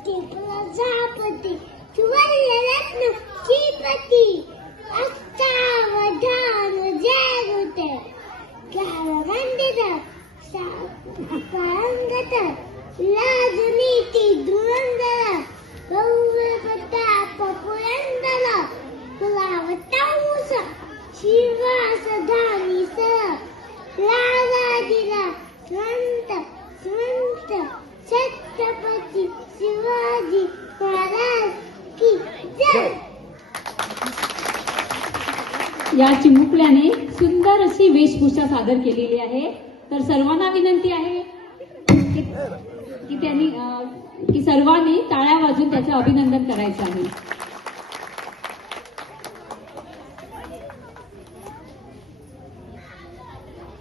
પ્રજાપતિ પ્રજાપતિ ચુવલ્લ રત્ન શ્રીપતિ અષ્ટાવધાન જય રૂતે ગાવંદિત સાંગત રાજનીતિ ધુરંદર ભવ્ય પુરંદર કુલાવતાંસ શિવા या चिमुकल्याने सुंदर अशी वेशभूषा सादर केलेली आहे. तर सर्वांना विनंती आहे की त्यांनी की सर्वांनी टाळ्या वाजून त्याचं अभिनंदन करायचं आहे.